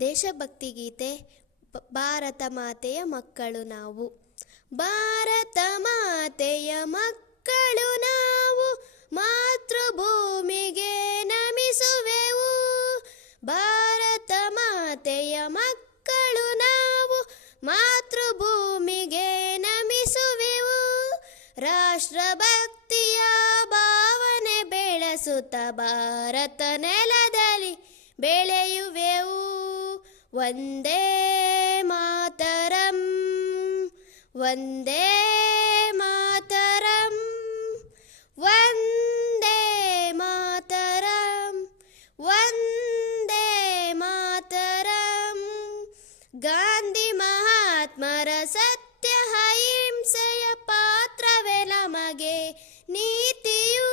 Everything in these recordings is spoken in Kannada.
ದೇಶಭಕ್ತಿ ಗೀತೆ ಭಾರತ ಮಾತೆಯ ಮಕ್ಕಳು ನಾವು. ಭಾರತ ಮಾತೆಯ ಮಕ್ಕಳು ನಾವು. ಮಾತೃಭೂಮಿಗೆ ನಮಿಸುವೆವು. ಭಾರತ ಮಾತೆಯ ಮಕ್ಕಳು ನಾವು. ಮಾತೃಭೂಮಿಗೆ ನಮಿಸುವೆವು. ರಾಷ್ಟ್ರಭಕ್ತಿಯ ಭಾವನೆ ಬೆಳೆಸುತ್ತ ಭಾರತ ನೆಲದಲ್ಲಿ ಬೆಳೆಯುವೆವು ಒಂದೇ ಮಾತರಂ ಒಂದೇ ಮಾತರಂ ಒಂದೇ ಮಾತರಂ ಒಂದೇ ಮಾತರಂ ಗಾಂಧಿ ಮಹಾತ್ಮರ ಸತ್ಯ ಅಹಿಂಸೆಯ ಪಾತ್ರವೇ ನಮಗೆ ನೀತಿಯು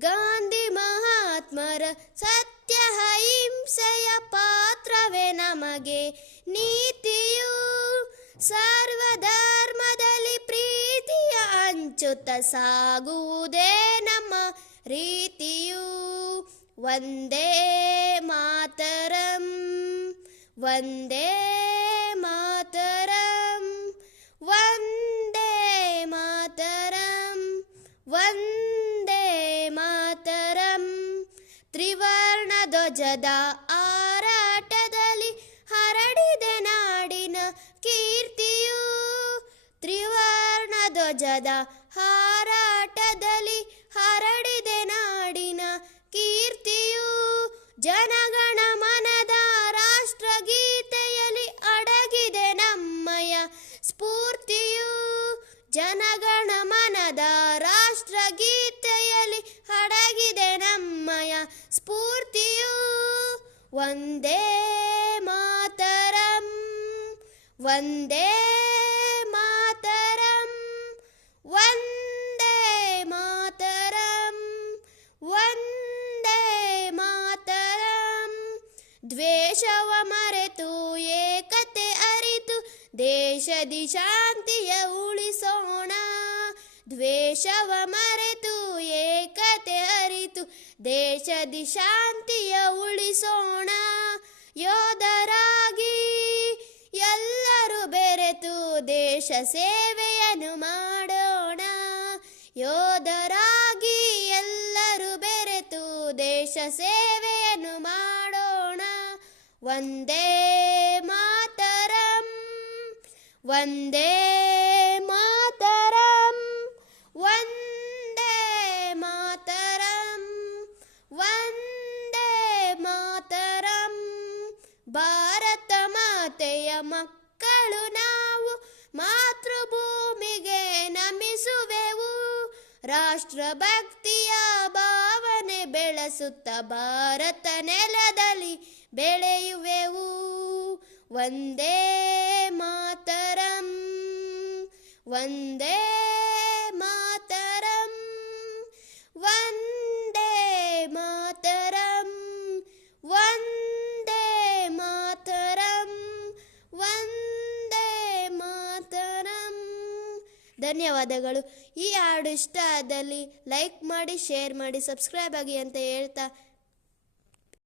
ಗಾಂಧಿ ಮಹಾತ್ಮರ ಸತ್ಯ ಅಹಿಂಸೆಯ ಪಾತ್ರವೇ ನಮಗೆ ನೀತಿಯು. ಸರ್ವಧರ್ಮದಲ್ಲಿ ಪ್ರೀತಿಯ ಹಂಚುತ್ತ ಸಾಗುವುದೇ ನಮ್ಮ ರೀತಿಯು. ಒಂದೇ ಮಾತರಂ ಒಂದೇ ಧ್ವಜದ ಆರಾಟದಲ್ಲಿ ಹರಡಿದೆ ನಾಡಿನ ಕೀರ್ತಿಯು. ತ್ರಿವರ್ಣ ಧ್ವಜದ ಹಾರಾಟದಲ್ಲಿ ಹರಡಿದೆ ನಾಡಿನ ಕೀರ್ತಿಯು. ಜನಗಣ ಮನದ ರಾಷ್ಟ್ರಗೀತೆಯಲ್ಲಿ ಅಡಗಿದೆ ನಮ್ಮಯ ಸ್ಫೂರ್ತಿಯು. ಜನಗಣ ಮನದ ರಾಷ್ಟ್ರಗೀತೆಯಲ್ಲಿ ಅಡಗಿದೆ ನಮ್ಮಯ ಸ್ಫೂರ್ತಿಯು ಒಂದೇ ಮಾತರಂ ಒಂದೇ ಮಾತರಂ ಒಂದೇ ಮಾತರಂ ಒಂದೇ ಮಾತರಂ. ದ್ವೇಷವ ಮರೆತು, ಏಕತೆ ಅರಿತು, ದೇಶದಿ ಶಾಂತಿಯ ಉಳಿಸೋಣ. ದ್ವೇಷವ ಮರೆತು, ಏಕತೆ ಅರಿತು ದೇಶದಿ ಶಾಂತಿಯ ಉಳಿಸೋಣ. ಯೋಧರಾಗಿ ಎಲ್ಲರೂ ಬೆರೆತು, ದೇಶ ಸೇವೆಯನ್ನು ಮಾಡೋಣ. ಯೋಧರಾಗಿ ಎಲ್ಲರೂ ಬೆರೆತು, ದೇಶ ಸೇವೆಯನ್ನು ಮಾಡೋಣ. ಒಂದೇ ಮಾತರಂ ಒಂದೇ ಮಾತೆಯ ಮಕ್ಕಳು ನಾವು ಮಾತೃಭೂಮಿಗೆ ನಮಿಸುವೆವು. ರಾಷ್ಟ್ರ ಭಕ್ತಿಯ ಭಾವನೆ ಬೆಳೆಸುತ್ತ ಭಾರತ ನೆಲದಲ್ಲಿ ಬೆಳೆಯುವೆವು. ಒಂದೇ ಮಾತರಂ ಒಂದೇ ಧನ್ಯವಾದಗಳು. ಈ ಹಾಡು ಇಷ್ಟ ಆದಲ್ಲಿ ಲೈಕ್ ಮಾಡಿ ಶೇರ್ ಮಾಡಿ ಸಬ್ಸ್ಕ್ರೈಬ್ ಆಗಿ ಅಂತ ಹೇಳ್ತಾ